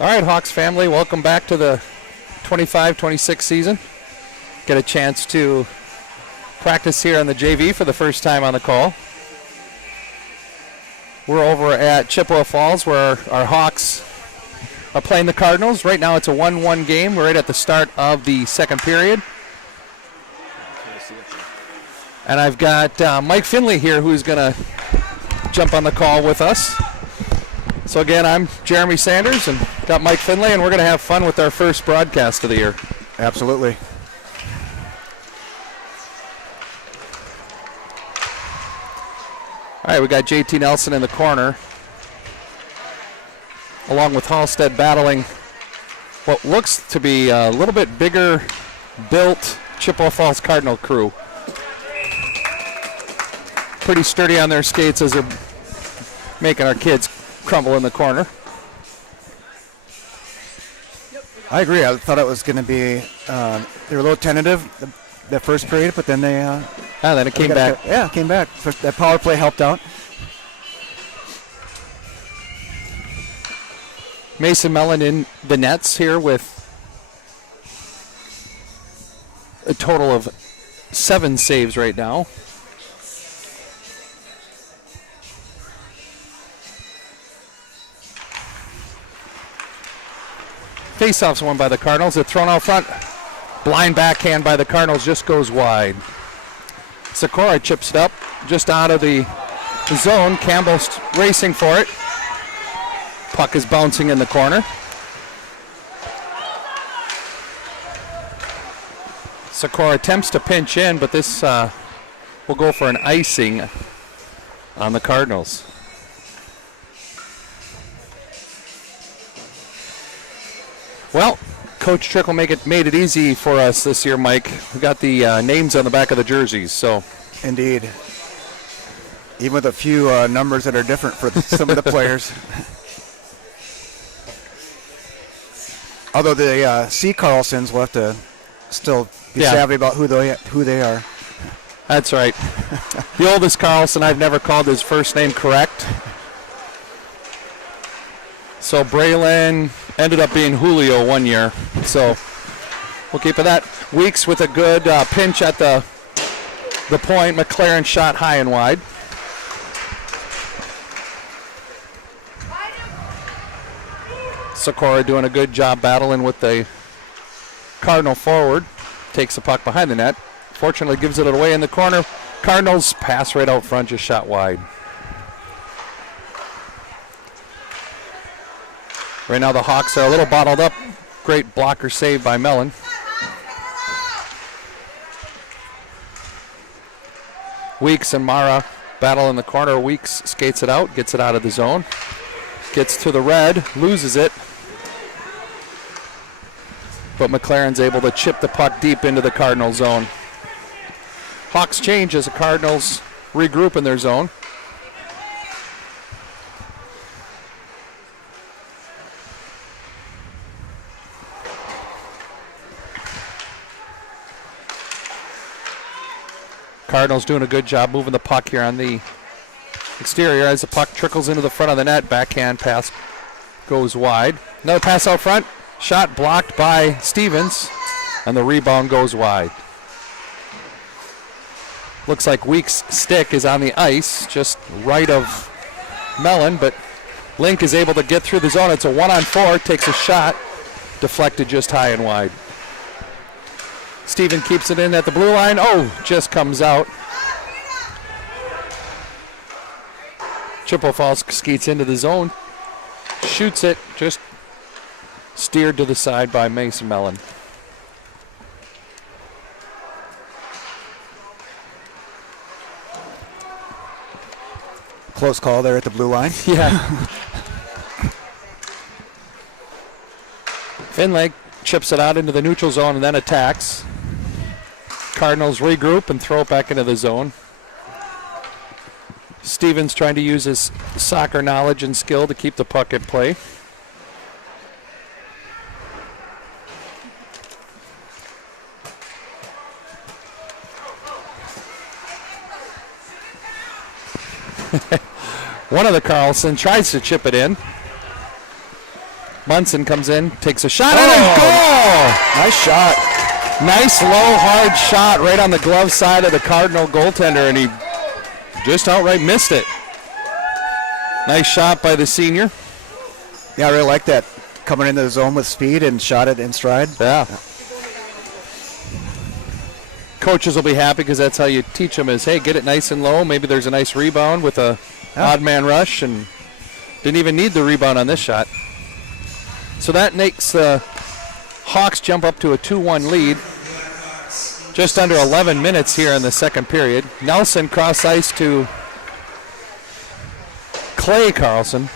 All right, Hawks family, welcome back to the 25-26 season. Get a chance to practice here on the JV for the first time on the call. We're over at Chippewa Falls where our Hawks are playing the Cardinals. Right now it's a 1-1 game. We're right at the start of the second period. And I've got Mike Finley here who's going to jump on the call with us. So again, I'm Jeremy Sanders and got Mike Finley, and we're going to have fun with our first broadcast of the year. Absolutely. All right, we got JT Nelson in the corner, along with Halstead battling what looks to be a little bit bigger built Chippewa Falls Cardinal crew. Pretty sturdy on their skates as they're making our kids crumble in the corner. I agree. I thought it was going to be, they were a little tentative that first period, but then they... then it came back. Yeah, it came back. That power play helped out. Mason Mellon in the nets here with a total of 7 saves right now. Face-off's won by the Cardinals. They're thrown out front. Blind backhand by the Cardinals just goes wide. Sakura chips it up just out of the zone. Campbell's racing for it. Puck is bouncing in the corner. Sakura attempts to pinch in, but this will go for an icing on the Cardinals. Well, Coach Trickle made it easy for us this year, Mike. We got the names on the back of the jerseys, so. Indeed. Even with a few numbers that are different for some of the players. Although the C. Carlsons will have to still be savvy about who they are. That's right. The oldest Carlson, I've never called his first name correct. So Braylon ended up being Julio one year. So we'll keep it that. Weeks with a good pinch at the point. McLaren shot high and wide. Sakura doing a good job battling with the Cardinal forward. Takes the puck behind the net. Fortunately gives it away in the corner. Cardinals pass right out front, just shot wide. Right now the Hawks are a little bottled up. Great blocker save by Mellon. Weeks and Mara battle in the corner. Weeks skates it out, gets it out of the zone. Gets to the red, loses it. But McLaren's able to chip the puck deep into the Cardinal zone. Hawks change as the Cardinals regroup in their zone. Cardinals doing a good job moving the puck here on the exterior as the puck trickles into the front of the net. Backhand pass goes wide. Another pass out front. Shot blocked by Stevens, and the rebound goes wide. Looks like Weeks' stick is on the ice, just right of Mellon, but Link is able to get through the zone. It's a 1-on-4, takes a shot, deflected just high and wide. Steven keeps it in at the blue line. Oh, just comes out. Chippewa Falls skates into the zone, shoots it, just steered to the side by Mason Mellon. Close call there at the blue line. Yeah. Finlay chips it out into the neutral zone and then attacks. Cardinals regroup and throw it back into the zone. Stevens trying to use his soccer knowledge and skill to keep the puck at play. One of the Carlson tries to chip it in. Munson comes in, takes a shot, and goal! Nice shot. Nice low, hard shot right on the glove side of the Cardinal goaltender, and he just outright missed it. Nice shot by the senior. Yeah, I really like that. Coming into the zone with speed and shot it in stride. Yeah. Coaches will be happy because that's how you teach them is, hey, get it nice and low. Maybe there's a nice rebound with a odd man rush, and didn't even need the rebound on this shot. So that makes the Hawks jump up to a 2-1 lead. Just under 11 minutes here in the second period. Nelson cross ice to Clay Carlson.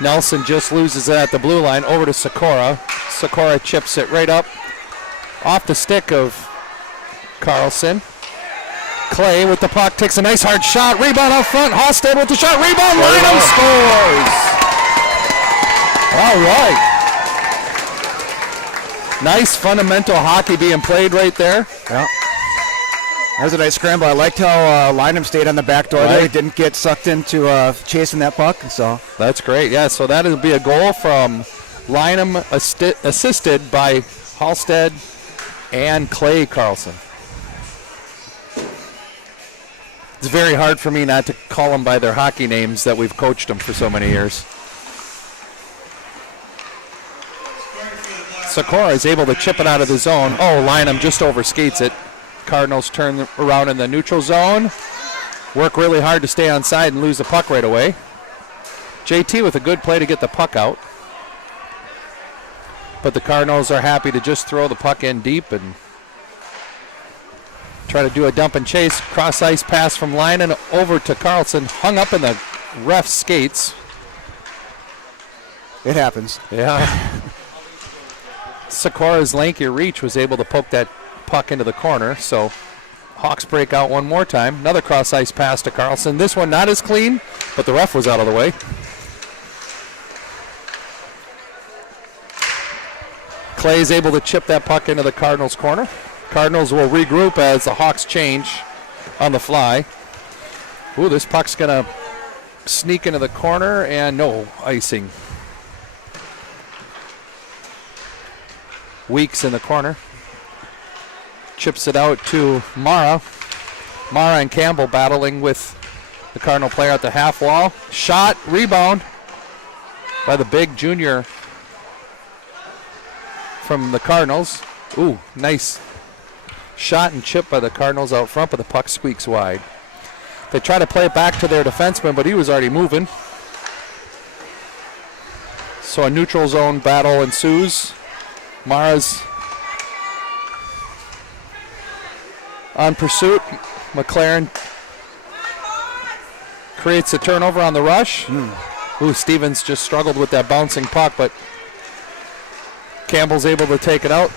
Nelson just loses it at the blue line over to Sikora. Sikora chips it right up off the stick of Carlson. Clay with the puck takes a nice hard shot. Rebound out front. Halstead with the shot. Rebound. Lynham scores. All right. Nice fundamental hockey being played right there. Yeah. That was a nice scramble. I liked how Lynham stayed on the back door there. He didn't get sucked into chasing that puck. So that's great. Yeah, so that'll be a goal from Lynham assisted by Halstead and Clay Carlson. It's very hard for me not to call them by their hockey names that we've coached them for so many years. Sikora is able to chip it out of the zone. Oh, Lynham just overskates it. Cardinals turn around in the neutral zone. Work really hard to stay on side and lose the puck right away. JT with a good play to get the puck out. But the Cardinals are happy to just throw the puck in deep and try to do a dump and chase. Cross ice pass from Lynham over to Carlson. Hung up in the ref's skates. It happens. Yeah. Sikora's lanky reach was able to poke that puck into the corner, so Hawks break out one more time. Another cross ice pass to Carlson. This one not as clean, but the ref was out of the way. Clay is able to chip that puck into the Cardinals' corner. Cardinals will regroup as the Hawks change on the fly. Ooh, this puck's going to sneak into the corner, and no icing. Weeks in the corner. Chips it out to Mara. Mara and Campbell battling with the Cardinal player at the half wall. Shot, rebound by the big junior from the Cardinals. Ooh, nice shot and chip by the Cardinals out front, but the puck squeaks wide. They try to play it back to their defenseman, but he was already moving. So a neutral zone battle ensues. Mara's on pursuit. McLaren creates a turnover on the rush. Ooh, Stevens just struggled with that bouncing puck, but Campbell's able to take it out.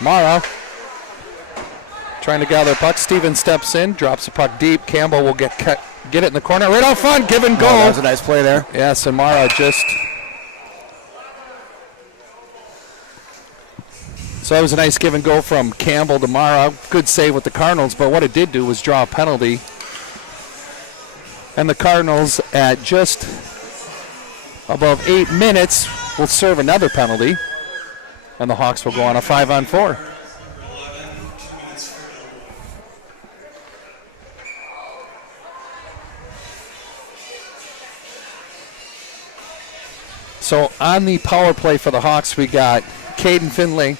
Mara trying to gather puck. Stevens steps in, drops the puck deep. Campbell will get it in the corner. Right out front, give and go. Oh, that was a nice play there. Yes, and Mara just... So that was a nice give and go from Campbell to Mara. Good save with the Cardinals, but what it did do was draw a penalty. And the Cardinals at just above 8 minutes will serve another penalty. And the Hawks will go on a 5-on-4. So on the power play for the Hawks, we got Caden Finley.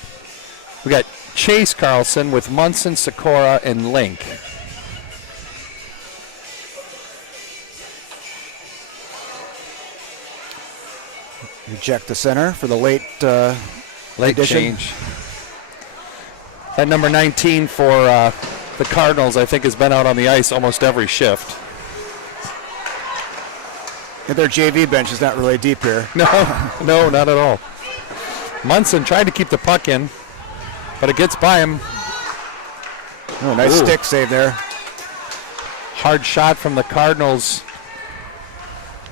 We got Chase Carlson with Munson, Sikora, and Link. Reject the center for the late addition. Change. That number 19 for the Cardinals, I think, has been out on the ice almost every shift. And their JV bench is not really deep here. No, not at all. Munson tried to keep the puck in, but it gets by him. Oh, nice stick save there. Hard shot from the Cardinals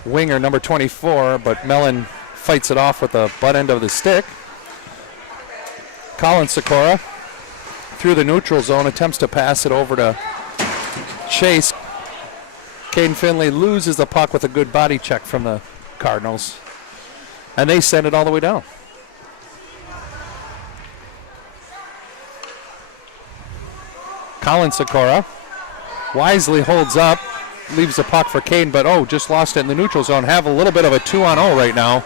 winger, number 24, but Mellon fights it off with the butt end of the stick. Colin Sikora through the neutral zone attempts to pass it over to Chase. Caden Finley loses the puck with a good body check from the Cardinals. And they send it all the way down. Colin Sikora wisely holds up, leaves the puck for Caden, but just lost it in the neutral zone. Have a little bit of a 2-on-0 right now.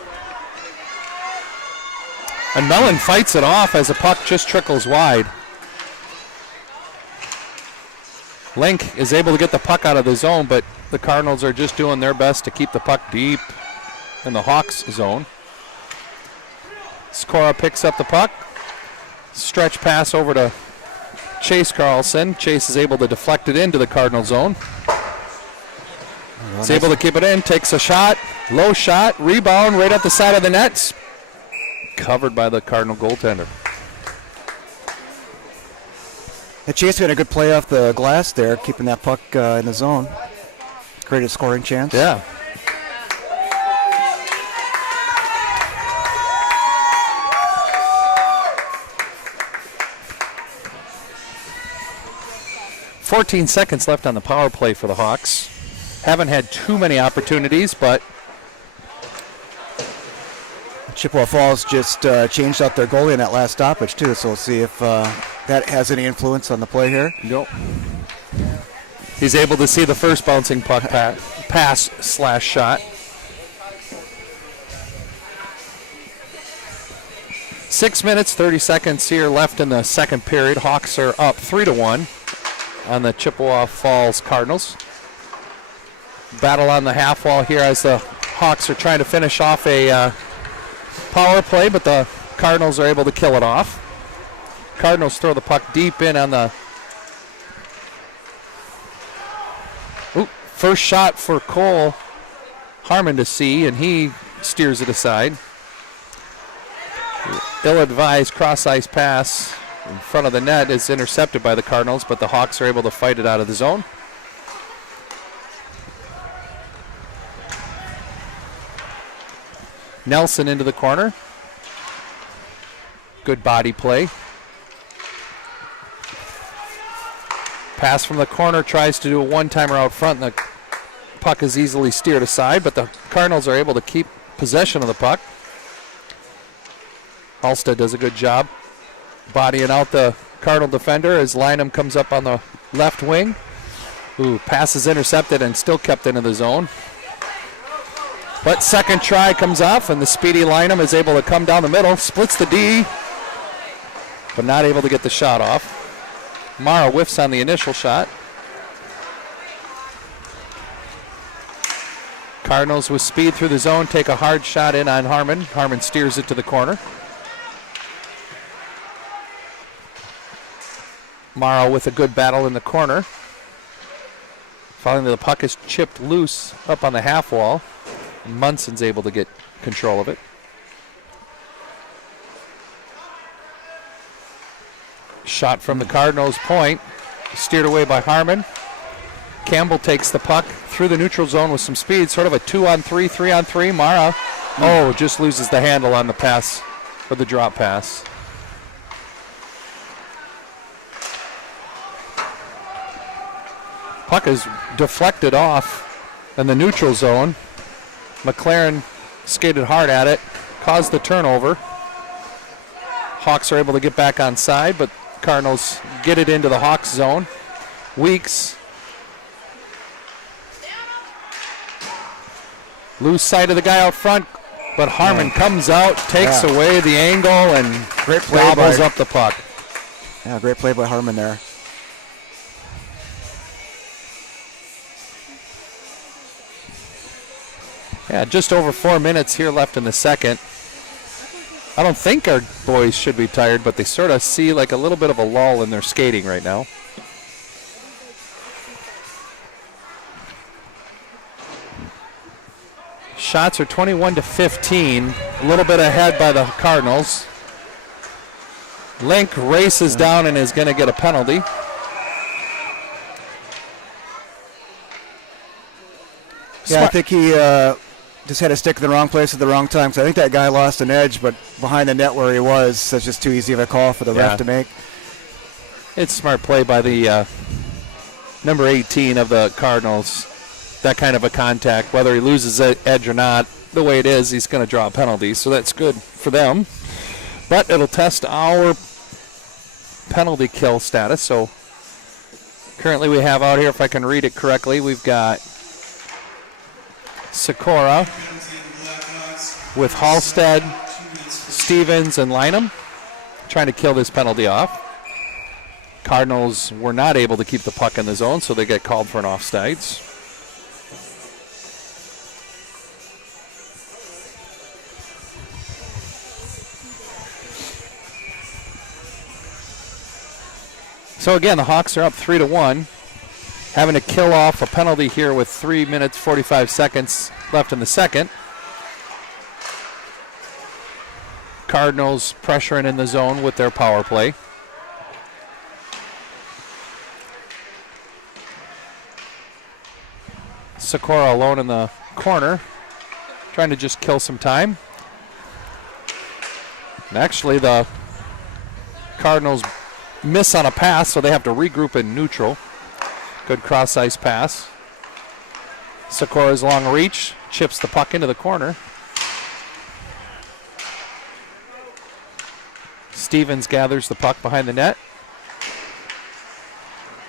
And Mellon fights it off as the puck just trickles wide. Link is able to get the puck out of the zone, but the Cardinals are just doing their best to keep the puck deep in the Hawks zone. Sikora picks up the puck. Stretch pass over to Chase Carlson. Chase is able to deflect it into the Cardinal zone. He's able to keep it in, takes a shot, low shot, rebound right at the side of the net. Covered by the Cardinal goaltender. And Chase got a good play off the glass there, keeping that puck in the zone. Created a scoring chance. Yeah. "14 seconds left on the power play for the Hawks. Haven't had too many opportunities, but Chippewa Falls just changed out their goalie in that last stoppage, too, so we'll see if that has any influence on the play here. Nope. He's able to see the first bouncing puck pass/shot. 6 minutes, 30 seconds here left in the second period. Hawks are up 3-1 on the Chippewa Falls Cardinals. Battle on the half wall here as the Hawks are trying to finish off a power play, but the Cardinals are able to kill it off. Cardinals throw the puck deep in on the first shot for Cole Harmon to see, and he steers it aside. Ill-advised cross-ice pass in front of the net is intercepted by the Cardinals, but the Hawks are able to fight it out of the zone. Nelson into the corner. Good body play. Pass from the corner, tries to do a one-timer out front, and the puck is easily steered aside, but the Cardinals are able to keep possession of the puck. Halstead does a good job bodying out the Cardinal defender as Lynham comes up on the left wing. Pass is intercepted and still kept into the zone. But second try comes off, and the speedy Lynham is able to come down the middle, splits the D, but not able to get the shot off. Mara whiffs on the initial shot. Cardinals with speed through the zone take a hard shot in on Harmon. Harmon steers it to the corner. Morrow with a good battle in the corner. Finally, the puck is chipped loose up on the half wall. Munson's able to get control of it. Shot from the Cardinals' point. Steered away by Harmon. Campbell takes the puck through the neutral zone with some speed. Sort of a 2-on-3, 3-on-3. Mara, just loses the handle on the pass, or the drop pass. Puck is deflected off in the neutral zone. McLaren skated hard at it, caused the turnover. Hawks are able to get back on side, but Cardinals get it into the Hawks zone. Weeks. Lose sight of the guy out front, but Harmon comes out, takes away the angle, and great play gobbles up the puck. Yeah, great play by Harmon there. Yeah, just over 4 minutes here left in the second. I don't think our boys should be tired, but they sort of see like a little bit of a lull in their skating right now. Shots are 21-15, a little bit ahead by the Cardinals. Link races down and is going to get a penalty. Yeah, I think he just had to stick in the wrong place at the wrong time. So I think that guy lost an edge, but behind the net where he was, that's just too easy of a call for the ref to make. It's smart play by the number 18 of the Cardinals. that kind of a contact. Whether he loses the edge or not, the way it is, he's going to draw a penalty, so that's good for them. But it'll test our penalty kill status. So currently we have out here, if I can read it correctly, we've got Sikora with Halstead, Stevens, and Lynham trying to kill this penalty off. Cardinals were not able to keep the puck in the zone, so they get called for an offsides. So again, the Hawks are up 3-1, having to kill off a penalty here with 3 minutes 45 seconds left in the second. Cardinals pressuring in the zone with their power play. Sikora alone in the corner, trying to just kill some time. And actually, the Cardinals miss on a pass, so they have to regroup in neutral. Good cross-ice pass. Sikora's long reach chips the puck into the corner. Stevens gathers the puck behind the net.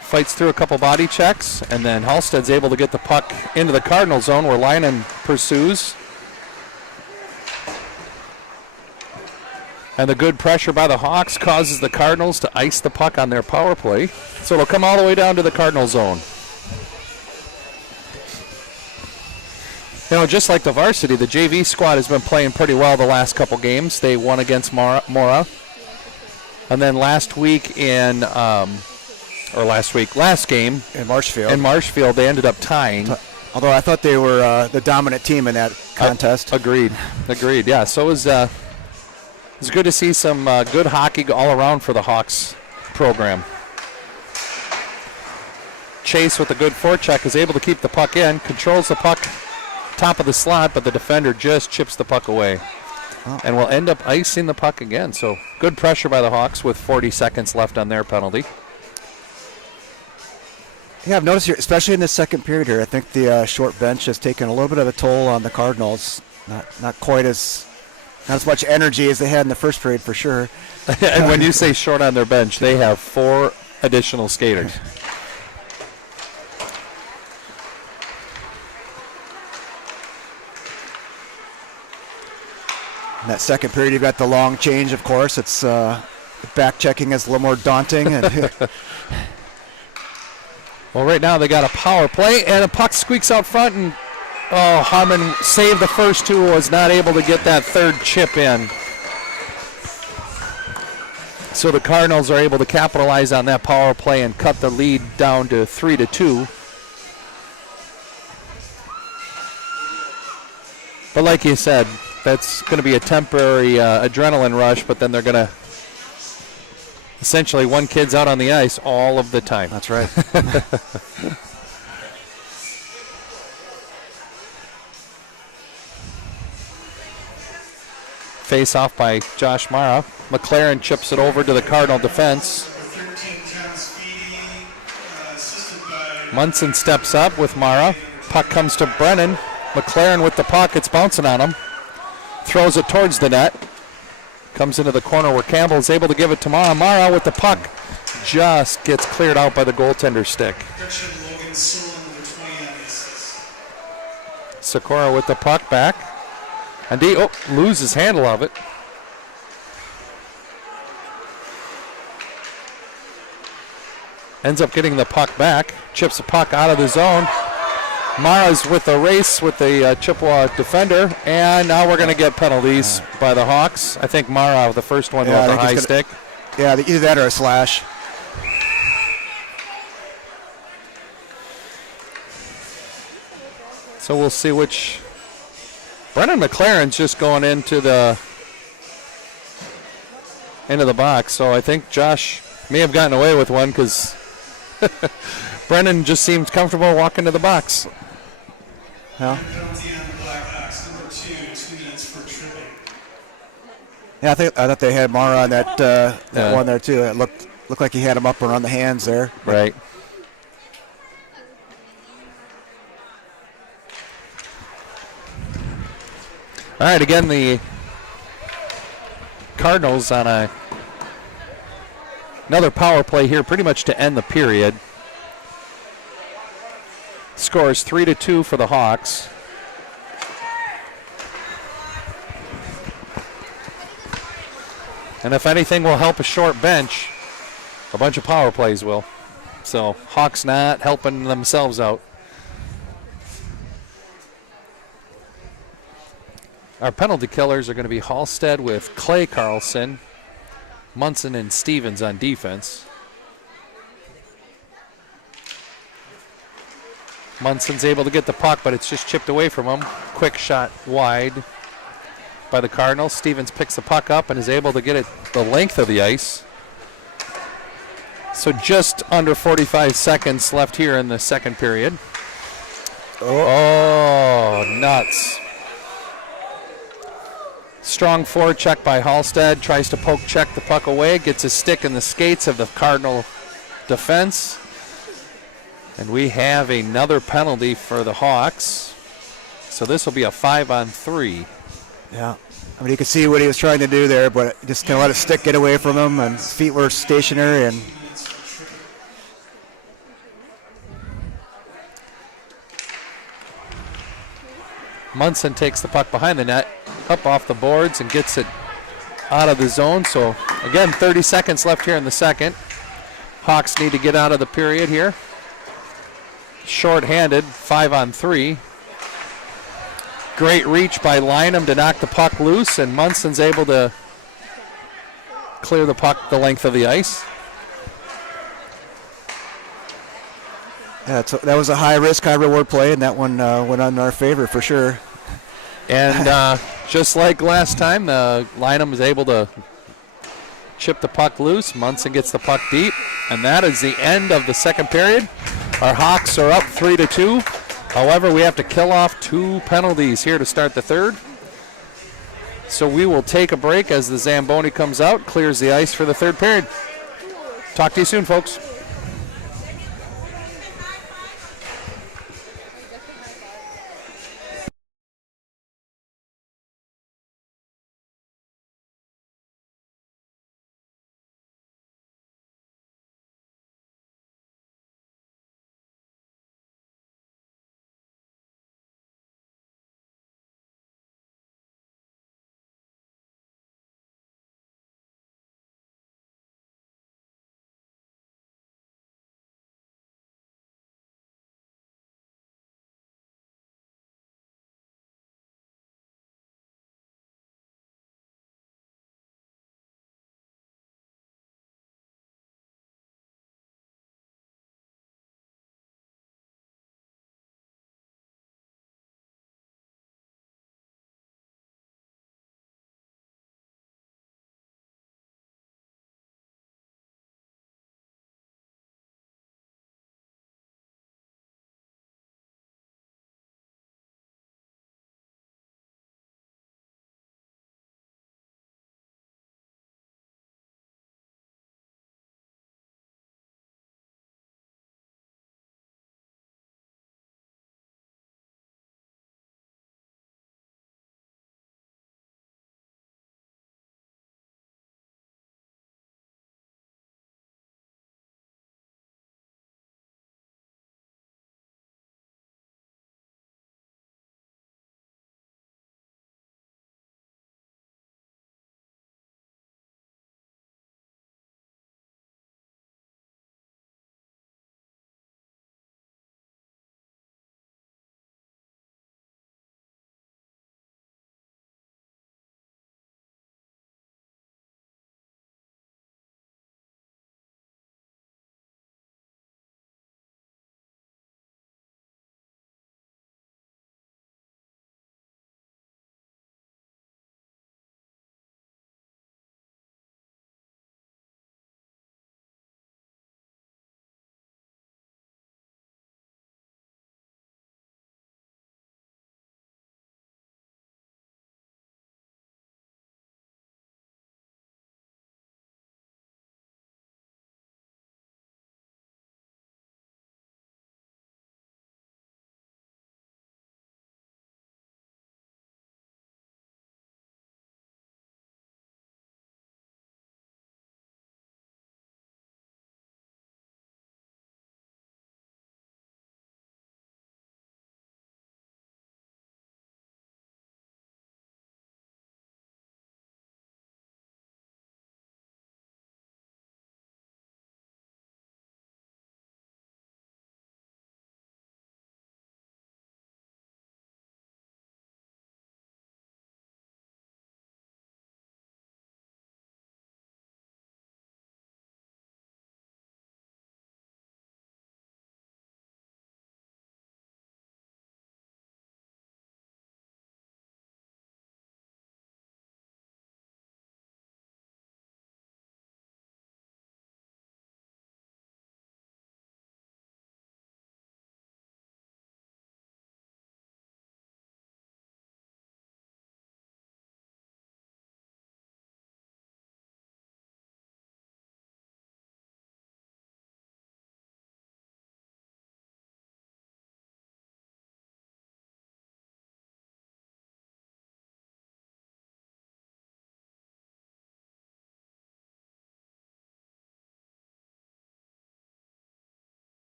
Fights through a couple body checks, and then Halstead's able to get the puck into the Cardinal zone where Lynham pursues. And the good pressure by the Hawks causes the Cardinals to ice the puck on their power play. So it'll come all the way down to the Cardinal zone. You know, just like the varsity, the JV squad has been playing pretty well the last couple games. They won against Mora. And then last game in Marshfield, they ended up tying. Although I thought they were the dominant team in that contest. Agreed. Yeah, so it's good to see some good hockey all around for the Hawks program. Chase with a good forecheck is able to keep the puck in, controls the puck top of the slot, but the defender just chips the puck away. And will end up icing the puck again. So good pressure by the Hawks with 40 seconds left on their penalty. Yeah, I've noticed here, especially in this second period here, I think the short bench has taken a little bit of a toll on the Cardinals. Not as much energy as they had in the first period for sure. And when you say short on their bench, they have 4 additional skaters. In that second period, you've got the long change, of course. It's back checking is a little more daunting. And well, right now they got a power play, and a puck squeaks out front, and Harmon saved the first two, was not able to get that third chip in. So the Cardinals are able to capitalize on that power play and cut the lead down to 3-2. But like you said, that's going to be a temporary adrenaline rush, but then they're going to essentially one kid's out on the ice all of the time. That's right. Face off by Josh Mara. McLaren chips it over to the Cardinal defense. Munson steps up with Mara. Puck comes to Brennan. McLaren with the puck. It's bouncing on him. Throws it towards the net. Comes into the corner where Campbell is able to give it to Mara. Mara with the puck just gets cleared out by the goaltender's stick. Sikora with the puck back. And he loses handle of it. Ends up getting the puck back. Chips the puck out of the zone. Mara's with the race with the Chippewa defender. And now we're going to get penalties by the Hawks. I think Mara, the first one, with the high stick. Yeah, either that or a slash. So we'll see which. Brennan McLaren's just going into the box. So I think Josh may have gotten away with one because Brennan just seemed comfortable walking to the box. Yeah. Yeah, I thought they had Mara on that one there too. It looked like he had him up around the hands there. Right. All right, again, the Cardinals on another power play here pretty much to end the period. Score is 3-2 for the Hawks. And if anything will help a short bench, a bunch of power plays will. So Hawks not helping themselves out. Our penalty killers are going to be Halstead with Clay Carlson, Munson and Stevens on defense. Munson's able to get the puck, but it's just chipped away from him. Quick shot wide by the Cardinals. Stevens picks the puck up and is able to get it the length of the ice. So just under 45 seconds left here in the second period. Oh, nuts. Strong forecheck by Halstead. Tries to poke check the puck away. Gets his stick in the skates of the Cardinal defense. And we have another penalty for the Hawks. So this will be a 5-on-3. Yeah. I mean, you could see what he was trying to do there, but just kind of let his stick get away from him, and his feet were stationary. And Munson takes the puck behind the net, up off the boards, and gets it out of the zone. So, again, 30 seconds left here in the second. Hawks need to get out of the period here. Short-handed, 5-on-3. Great reach by Lynham to knock the puck loose, and Munson's able to clear the puck the length of the ice. yeah, that was a high-risk, high-reward play, and that one went on our favor for sure. And just like last time, Lynham was able to chip the puck loose. Munson gets the puck deep, and that is the end of the second period. Our Hawks are up 3-2. However, we have to kill off 2 penalties here to start the third. So we will take a break as the Zamboni comes out, clears the ice for the third period. Talk to you soon, folks.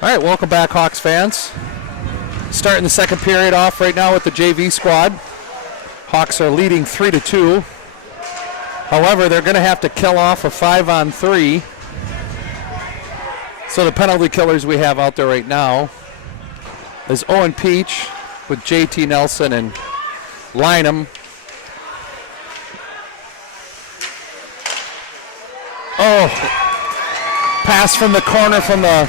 All right, welcome back, Hawks fans. Starting the second period off right now with the JV squad. Hawks are leading 3-2. However, they're going to have to kill off a 5-on-3. So the penalty killers we have out there right now is Owen Peach with JT Nelson and Lynham. Oh, pass from the corner from the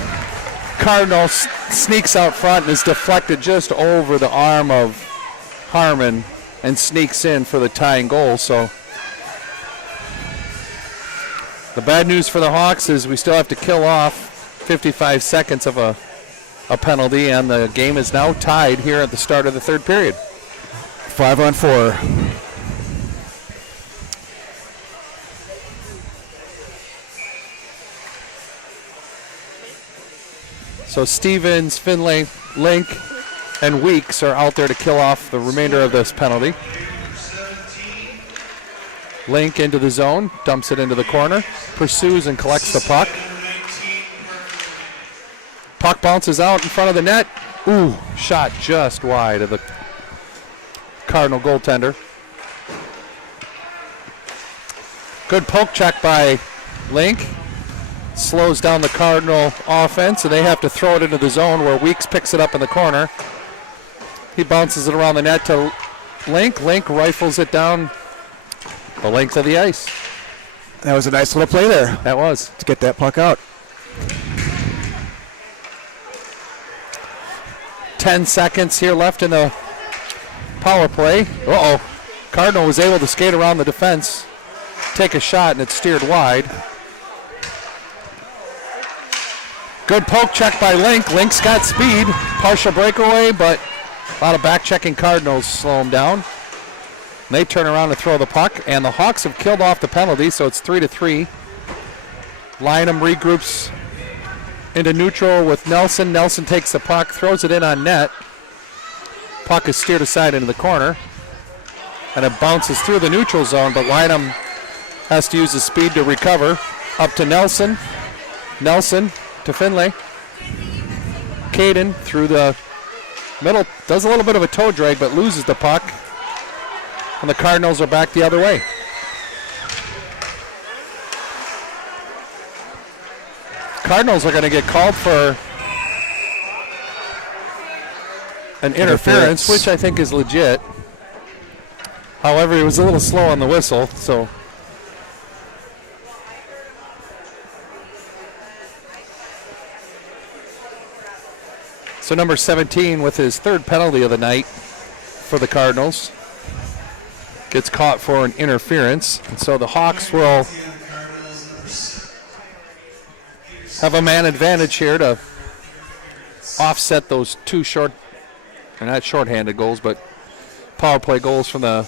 Cardinals sneaks out front and is deflected just over the arm of Harmon and sneaks in for the tying goal. So the bad news for the Hawks is we still have to kill off 55 seconds of a penalty, and the game is now tied here at the start of the third period. 5-on-4. So Stevens, Finlay, Link, and Weeks are out there to kill off the remainder of this penalty. Link into the zone, dumps it into the corner, pursues and collects the puck. Puck bounces out in front of the net. Ooh, shot just wide of the Cardinal goaltender. Good poke check by Link. Slows down the Cardinal offense, and they have to throw it into the zone where Weeks picks it up in the corner. He bounces it around the net to Link. Link rifles it down the length of the ice. That was a nice little play there. That was. To get that puck out. 10 seconds here left in the power play. Uh-oh. Cardinal was able to skate around the defense, take a shot, and it steered wide. Good poke check by Link. Link's got speed. Partial breakaway, but a lot of back-checking Cardinals slow him down. They turn around to throw the puck, and the Hawks have killed off the penalty, so it's 3-3. Lynham regroups into neutral with Nelson. Nelson takes the puck, throws it in on net. Puck is steered aside into the corner, and it bounces through the neutral zone, but Lynham has to use his speed to recover. Up to Nelson. Nelson to Finlay. Caden through the middle, does a little bit of a toe drag, but loses the puck. And the Cardinals are back the other way. Cardinals are going to get called for an interference, which I think is legit. However, he was a little slow on the whistle, so. So number 17 with his third penalty of the night for the Cardinals gets caught for an interference. And so the Hawks will have a man advantage here to offset those two not shorthanded goals, but power play goals from the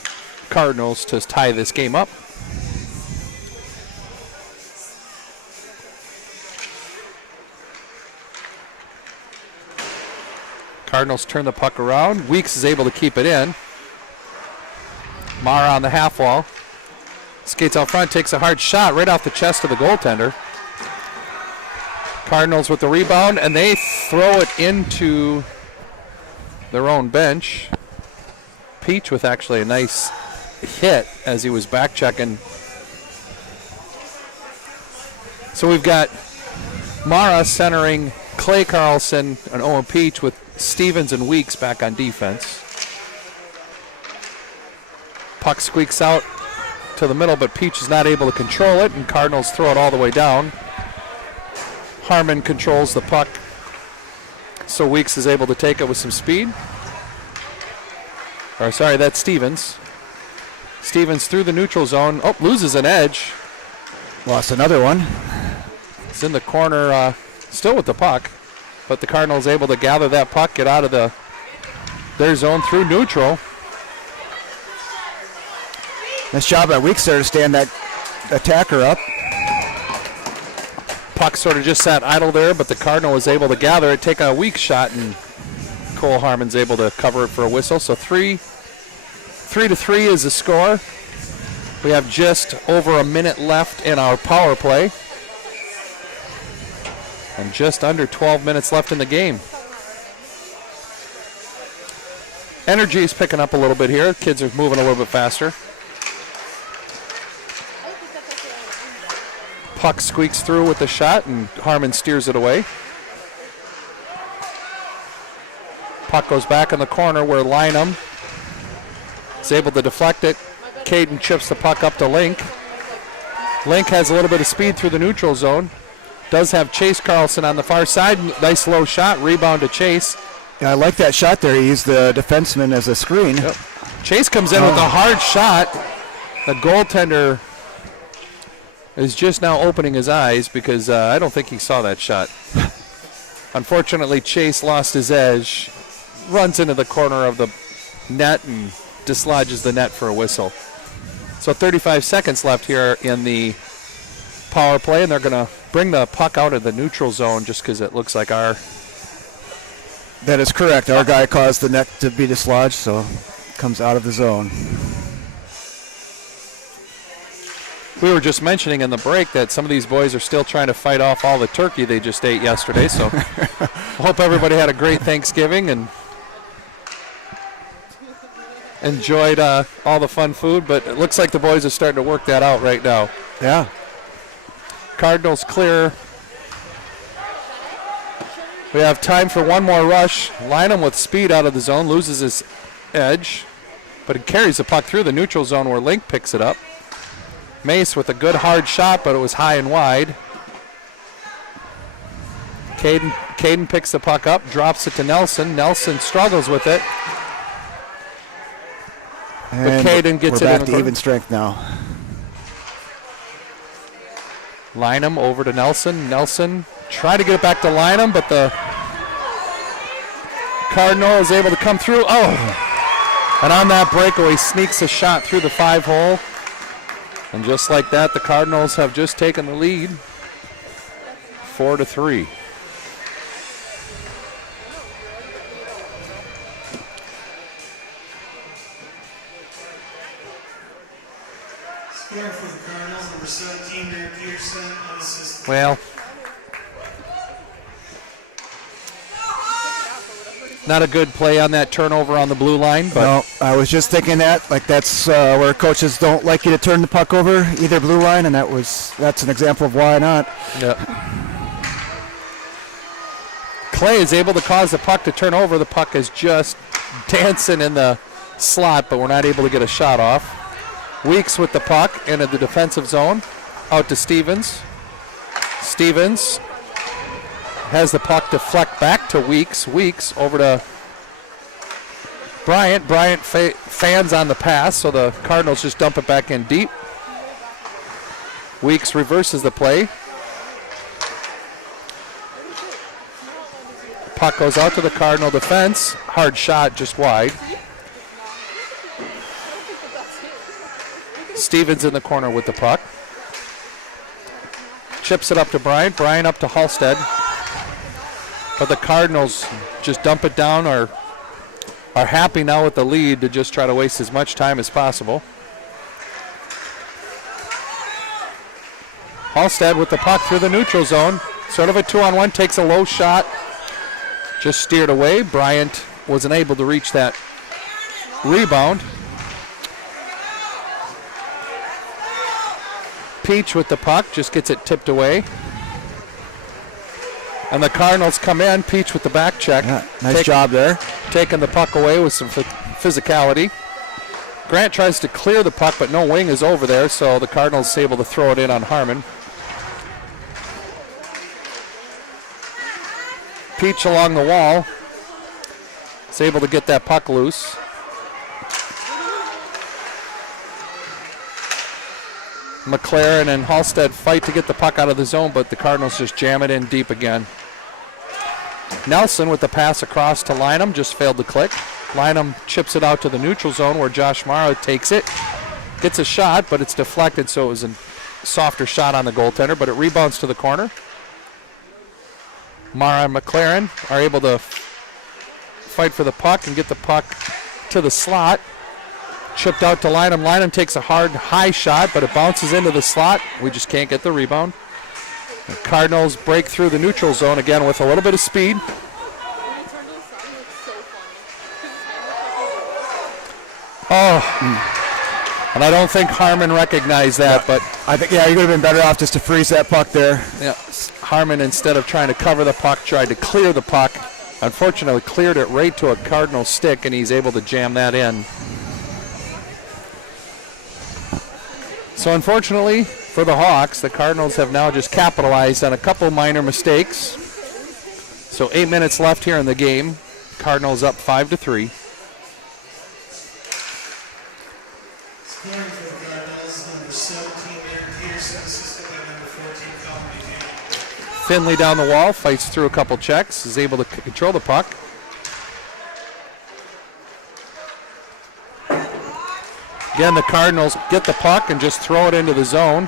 Cardinals to tie this game up. Cardinals turn the puck around. Weeks is able to keep it in. Mara on the half wall. Skates out front, takes a hard shot right off the chest of the goaltender. Cardinals with the rebound, and they throw it into their own bench. Peach with actually a nice hit as he was back checking. So we've got Mara centering Clay Carlson and Owen Peach with Stevens and Weeks back on defense. Puck squeaks out to the middle, but Peach is not able to control it, and Cardinals throw it all the way down. Harmon controls the puck, so Weeks is able to take it with some speed. Or sorry, that's Stevens. Stevens through the neutral zone. Oh, loses an edge. Lost another one. It's in the corner, still with the puck, but the Cardinals able to gather that puck, get out of their zone through neutral. Nice job by Weeks there to stand that attacker up. Puck sort of just sat idle there, but the Cardinal was able to gather it, take a weak shot, and Cole Harmon's able to cover it for a whistle. So 3-3 is the score. We have just over a minute left in our power play. And just under 12 minutes left in the game. Energy is picking up a little bit here. Kids are moving a little bit faster. Puck squeaks through with the shot, and Harmon steers it away. Puck goes back in the corner where Lynham is able to deflect it. Caden chips the puck up to Link. Link has a little bit of speed through the neutral zone. Does have Chase Carlson on the far side. Nice low shot. Rebound to Chase. Yeah, I like that shot there. He used the defenseman as a screen. Yep. Chase comes in with a hard shot. The goaltender is just now opening his eyes because I don't think he saw that shot. Unfortunately, Chase lost his edge, runs into the corner of the net and dislodges the net for a whistle. So 35 seconds left here in the power play, and they're going to bring the puck out of the neutral zone just because it looks like our... That is correct. Our guy caused the net to be dislodged, so it comes out of the zone. We were just mentioning in the break that some of these boys are still trying to fight off all the turkey they just ate yesterday, so I hope everybody had a great Thanksgiving and enjoyed all the fun food, but it looks like the boys are starting to work that out right now. Yeah. Cardinals clear. We have time for one more rush. Lynham with speed out of the zone, loses his edge, but he carries the puck through the neutral zone where Link picks it up. Mace with a good hard shot, but it was high and wide. Caden picks the puck up, drops it to Nelson. Nelson struggles with it. And but Caden gets we're it back in to even strength now. Lynham over to Nelson. Nelson trying to get it back to Lynham, but the Cardinal is able to come through. Oh! And on that breakaway, sneaks a shot through the 5-hole. And just like that, the Cardinals have just taken the lead, 4-3. Scoring for the Cardinals, number 17, Derek Peterson, and assist. Well, not a good play on that turnover on the blue line. But no, I was just thinking that. Like that's where coaches don't like you to turn the puck over either blue line, and that's an example of why not. Yep. Clay is able to cause the puck to turn over. The puck is just dancing in the slot, but we're not able to get a shot off. Weeks with the puck into the defensive zone. Out to Stevens. Stevens has the puck deflect back to Weeks. Weeks over to Bryant. Bryant fans on the pass, so the Cardinals just dump it back in deep. Weeks reverses the play. Puck goes out to the Cardinal defense. Hard shot, just wide. Stevens in the corner with the puck. Chips it up to Bryant. Bryant up to Halstead. But the Cardinals just dump it down, are happy now with the lead to just try to waste as much time as possible. Halstead with the puck through the neutral zone. Sort of a 2-on-1, takes a low shot. Just steered away. Bryant wasn't able to reach that rebound. Peach with the puck, just gets it tipped away. And the Cardinals come in. Peach with the back check. Yeah, nice job there. Taking the puck away with some physicality. Grant tries to clear the puck, but no wing is over there, so the Cardinals is able to throw it in on Harmon. Peach along the wall is able to get that puck loose. McLaren and Halstead fight to get the puck out of the zone, but the Cardinals just jam it in deep again. Nelson with the pass across to Lynham, just failed to click. Lynham chips it out to the neutral zone where Josh Morrow takes it. Gets a shot, but it's deflected, so it was a softer shot on the goaltender, but it rebounds to the corner. Mara and McLaren are able to fight for the puck and get the puck to the slot. Chipped out to Lynham. Lynham takes a hard, high shot, but it bounces into the slot. We just can't get the rebound. The Cardinals break through the neutral zone again with a little bit of speed. Oh, and I don't think Harmon recognized that, but I think, yeah, you would have been better off just to freeze that puck there. yeah, Harmon, instead of trying to cover the puck, tried to clear the puck. Unfortunately, cleared it right to a Cardinal stick, and he's able to jam that in. So unfortunately for the Hawks, the Cardinals have now just capitalized on a couple minor mistakes. So 8 minutes left here in the game. Cardinals up 5-3. Scoring for the Cardinals, number 17, Aaron Peterson, assisted by number 14, Colin McDaniel. Finley down the wall, fights through a couple checks, is able to control the puck. Again, the Cardinals get the puck and just throw it into the zone.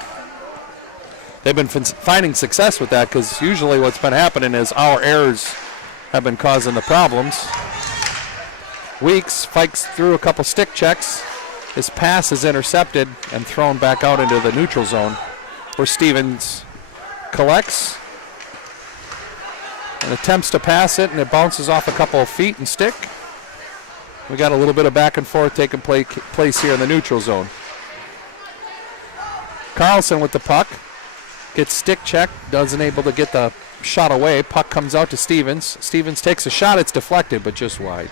They've been finding success with that because usually what's been happening is our errors have been causing the problems. Weeks fights through a couple stick checks. His pass is intercepted and thrown back out into the neutral zone where Stevens collects and attempts to pass it, and it bounces off a couple of feet and stick. We got a little bit of back and forth taking place here in the neutral zone. Carlson with the puck. Gets stick checked. Doesn't able to get the shot away. Puck comes out to Stevens. Stevens takes a shot. It's deflected, but just wide.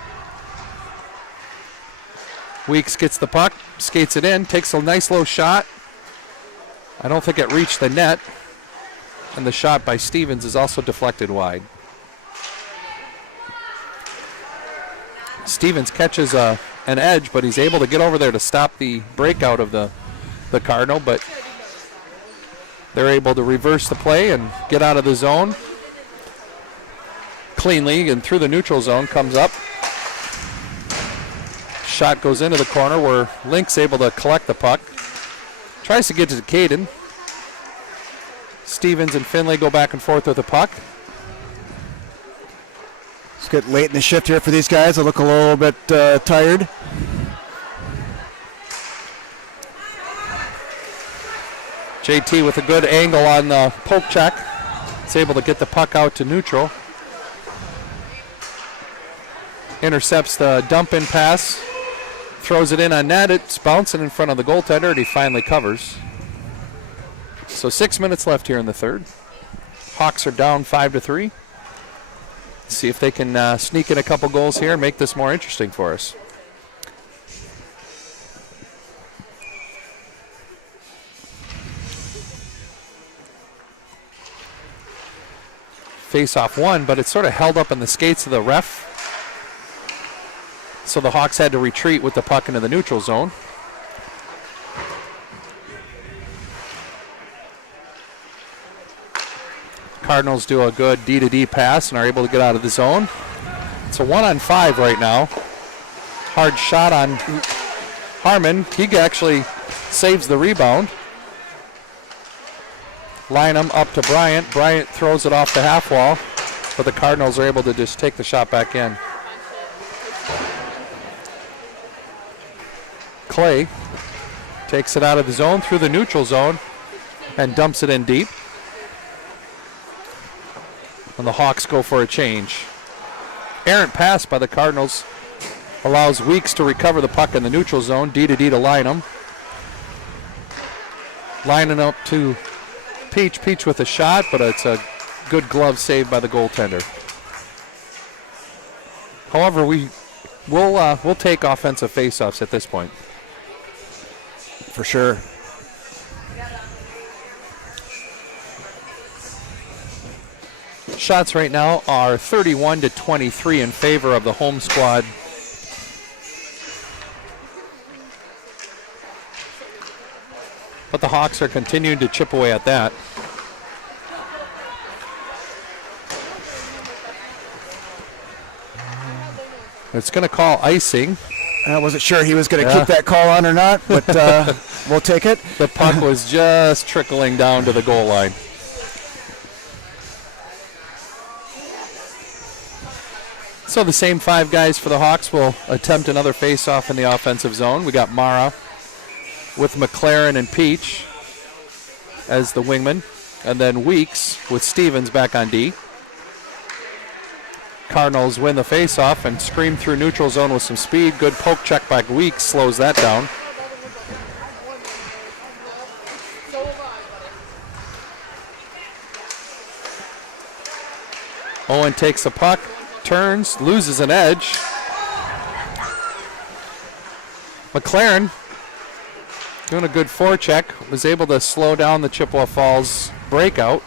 Weeks gets the puck. Skates it in. Takes a nice low shot. I don't think it reached the net. And the shot by Stevens is also deflected wide. Stevens catches an edge, but he's able to get over there to stop the breakout of the Cardinal, but they're able to reverse the play and get out of the zone cleanly, and through the neutral zone comes up. Shot goes into the corner where Link's able to collect the puck. Tries to get to Caden. Stevens and Finley go back and forth with the puck. It's good late in the shift here for these guys. They look a little bit tired. JT with a good angle on the poke check. It's able to get the puck out to neutral. Intercepts the dump-in pass. Throws it in on net. It's bouncing in front of the goaltender, and he finally covers. So 6 minutes left here in the third. Hawks are down 5-3. See if they can sneak in a couple goals here and make this more interesting for us. Face-off won, but it's sort of held up in the skates of the ref. So the Hawks had to retreat with the puck into the neutral zone. Cardinals do a good D-to-D pass and are able to get out of the zone. It's a 1-on-5 right now. Hard shot on Harmon. He actually saves the rebound. Line him up to Bryant. Bryant throws it off the half wall, but the Cardinals are able to just take the shot back in. Clay takes it out of the zone through the neutral zone and dumps it in deep. And the Hawks go for a change. Errant pass by the Cardinals allows Weeks to recover the puck in the neutral zone. D-to-D to Lynham. Lining up to Peach. Peach with a shot, but it's a good glove save by the goaltender. However, we'll take offensive faceoffs at this point. For sure. Shots right now are 31-23 in favor of the home squad. But the Hawks are continuing to chip away at that. It's going to call icing. I wasn't sure he was going to keep that call on or not, but we'll take it. The puck was just trickling down to the goal line. So the same five guys for the Hawks will attempt another face-off in the offensive zone. We got Mara, with McLaren and Peach as the wingman. And then Weeks with Stevens back on D. Cardinals win the faceoff and scream through neutral zone with some speed. Good poke check by Weeks, slows that down. Owen takes the puck, turns, loses an edge. McLaren doing a good forecheck, was able to slow down the Chippewa Falls breakout.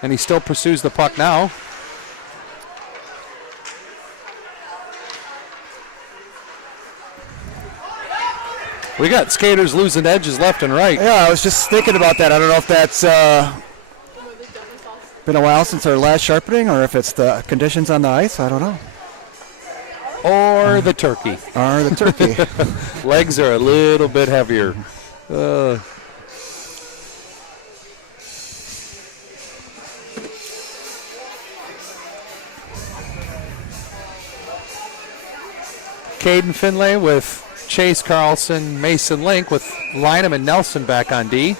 And he still pursues the puck now. We got skaters losing edges left and right. Yeah, I was just thinking about that. I don't know if that's been a while since our last sharpening or if it's the conditions on the ice. I don't know. Or the turkey. Or the turkey. Legs are a little bit heavier. Caden Finlay with Chase Carlson, Mason Link with Lynham and Nelson back on D.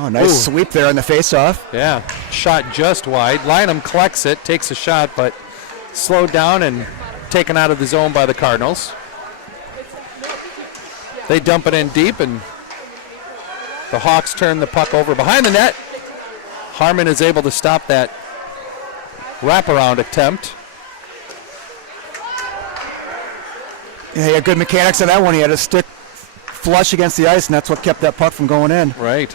Oh, nice sweep there on the faceoff. Yeah, shot just wide. Lynham collects it, takes a shot, but slowed down and taken out of the zone by the Cardinals. They dump it in deep, and the Hawks turn the puck over behind the net. Harmon is able to stop that wraparound attempt. Yeah, he had good mechanics on that one. He had a stick flush against the ice, and that's what kept that puck from going in. Right.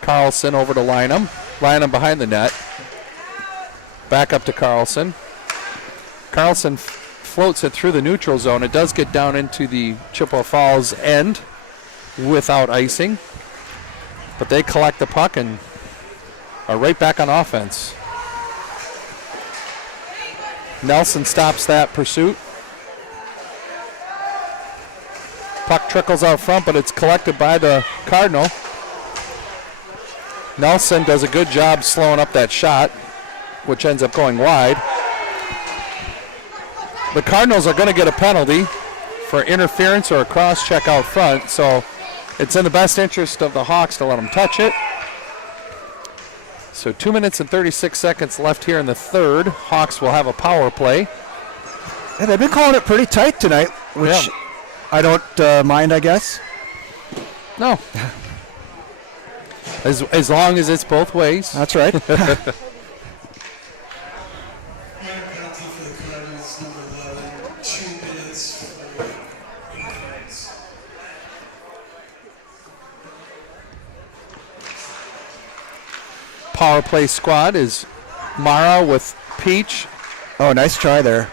Carlson over to Lynham. Lynham behind the net. Back up to Carlson. Carlson floats it through the neutral zone. It does get down into the Chippewa Falls end without icing. But they collect the puck and are right back on offense. Nelson stops that pursuit. Puck trickles out front, but it's collected by the Cardinal. Nelson does a good job slowing up that shot, which ends up going wide. The Cardinals are going to get a penalty for interference or a cross check out front, so it's in the best interest of the Hawks to let them touch it. So 2 minutes and 36 seconds left here in the third. Hawks will have a power play. Yeah, they've been calling it pretty tight tonight, which I don't mind, I guess. No. As long as it's both ways. That's right. Minor penalty for the Cardinals, number 11, 2 minutes for interference. Power play squad is Mara with Peach, Oh, nice try there.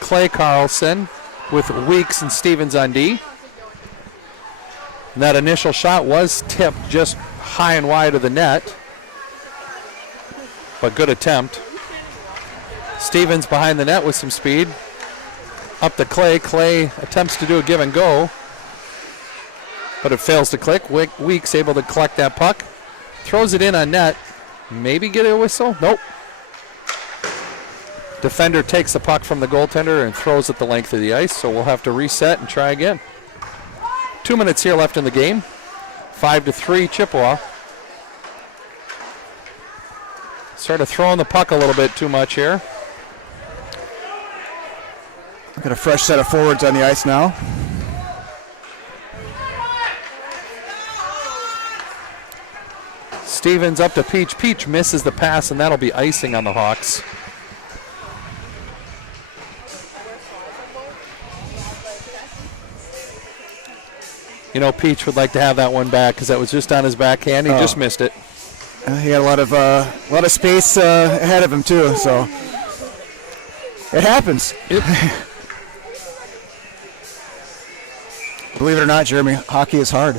Clay Carlson with Weeks and Stevens on D. And that initial shot was tipped just high and wide of the net, but good attempt. Stevens behind the net with some speed. Up to Clay. Clay attempts to do a give and go, but it fails to click. Weeks able to collect that puck. Throws it in on net. Maybe get a whistle? Nope. Defender takes the puck from the goaltender and throws it the length of the ice, so we'll have to reset and try again. 2 minutes here left in the game. 5-3 Chippewa. Sort of throwing the puck a little bit too much here. Got a fresh set of forwards on the ice now. Stevens up to Peach. Peach misses the pass, and that'll be icing on the Hawks. You know, Peach would like to have that one back because that was just on his backhand. He just missed it. He had a lot of space ahead of him too, so it happens. Yep. Believe it or not, Jeremy, hockey is hard.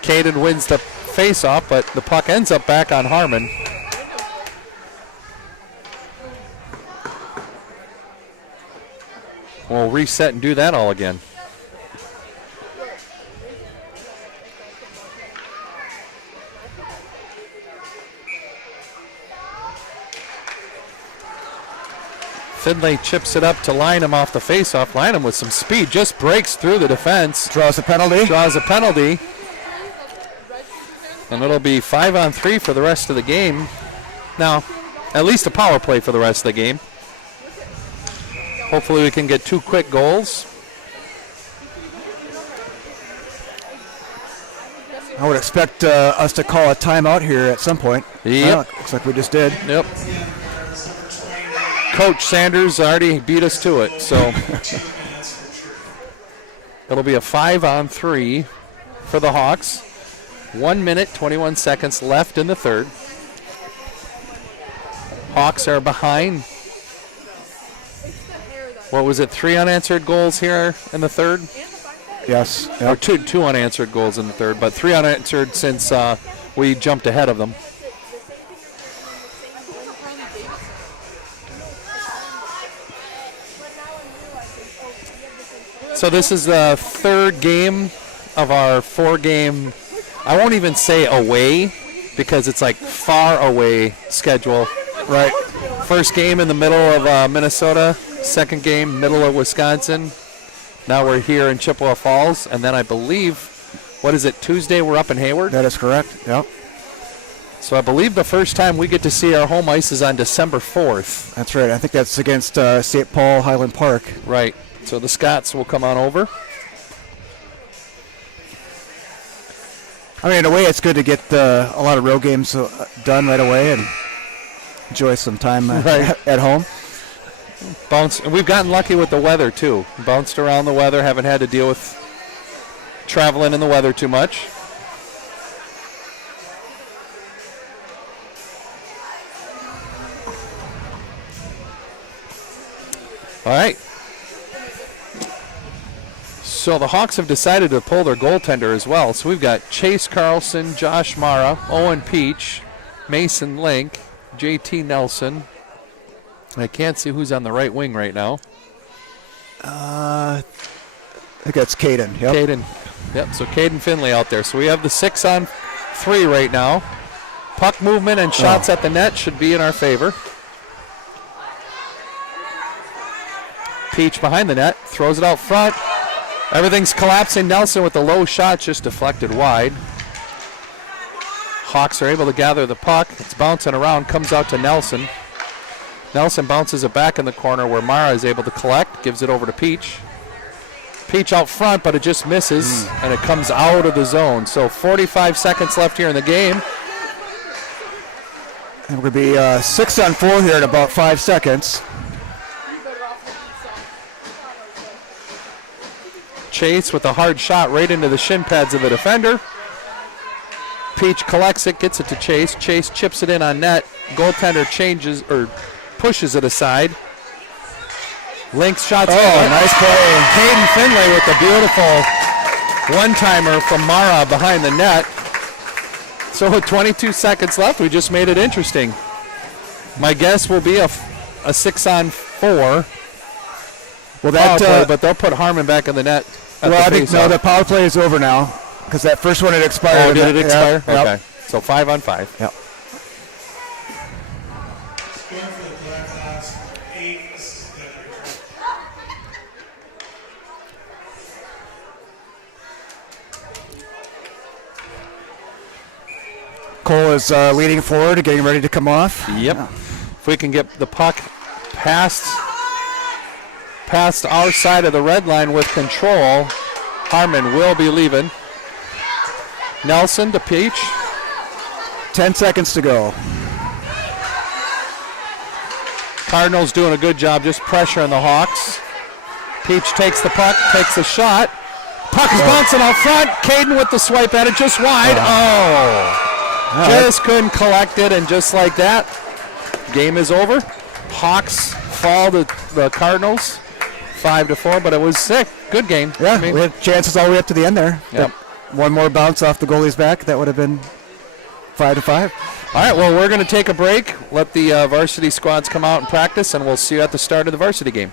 Caden wins the face-off, but the puck ends up back on Harmon. We'll reset and do that all again. Finley chips it up to Lynham off the faceoff. Lynham with some speed just breaks through the defense. Draws a penalty. Draws a penalty. And it'll be 5-on-3 for the rest of the game. Now, at least a power play for the rest of the game. Hopefully we can get 2 quick goals. I would expect us to call a timeout here at some point. Yep. Looks like we just did. Yep. Coach Sanders already beat us to it, so it'll be a 5-on-3 for the Hawks. 1 minute, 21 seconds left in the third. Hawks are behind. What was it, 3 unanswered goals here in the third? Yes. Or two unanswered goals in the third, but 3 unanswered since we jumped ahead of them. So this is the third game of our 4-game, I won't even say away, because it's like far away schedule. Right. First game in the middle of Minnesota, second game middle of Wisconsin. Now we're here in Chippewa Falls, and then I believe, what is it, Tuesday we're up in Hayward? That is correct, yep. So I believe the first time we get to see our home ice is on December 4th. That's right. I think that's against St. Paul Highland Park. Right. So the Scots will come on over. I mean, in a way, it's good to get a lot of road games done right away and enjoy some time at home. And we've gotten lucky with the weather, too. Bounced around the weather, haven't had to deal with traveling in the weather too much. All right. So the Hawks have decided to pull their goaltender as well. So we've got Chase Carlson, Josh Mara, Owen Peach, Mason Link, JT Nelson. I can't see who's on the right wing right now. I think that's Caden. Yep. Caden. Yep, so Caden Finley out there. So we have the 6-on-3 right now. Puck movement and shots at the net should be in our favor. Peach behind the net, throws it out front. Everything's collapsing. Nelson with the low shot just deflected wide. Hawks are able to gather the puck. It's bouncing around, comes out to Nelson. Nelson bounces it back in the corner where Mara is able to collect, gives it over to Peach. Peach out front, but it just misses, and it comes out of the zone. So 45 seconds left here in the game. And we're going to be 6-on-4 here in about 5 seconds. Chase with a hard shot right into the shin pads of the defender. Peach collects it, gets it to Chase. Chase chips it in on net. Goaltender changes or pushes it aside. Link's shots. Oh, nice play. Caden Finley with the beautiful one-timer from Mara behind the net. So with 22 seconds left, we just made it interesting. My guess will be a 6-on-4. Well, that play, but they'll put Harmon back in the net. Well, I think the power play is over now because that first one had expired. Oh, did it expire? Yep. Okay. So 5-on-5. Yep. Scoring for the Blackhawks, 8 assists. Cole is leading forward, getting ready to come off. Yep. Yeah. If we can get the puck past our side of the red line with control, Harmon will be leaving. Nelson to Peach. 10 seconds to go. Cardinals doing a good job just pressuring the Hawks. Peach takes the puck, takes a shot. Puck is bouncing out front. Caden with the swipe at it just wide. Just couldn't collect it, and just like that, game is over. Hawks fall to the Cardinals 5-4, but it was sick. Good game. Yeah, we had chances all the way up to the end there. Yep. One more bounce off the goalie's back, that would have been 5-5. All right, well, we're going to take a break, let the varsity squads come out and practice, and we'll see you at the start of the varsity game.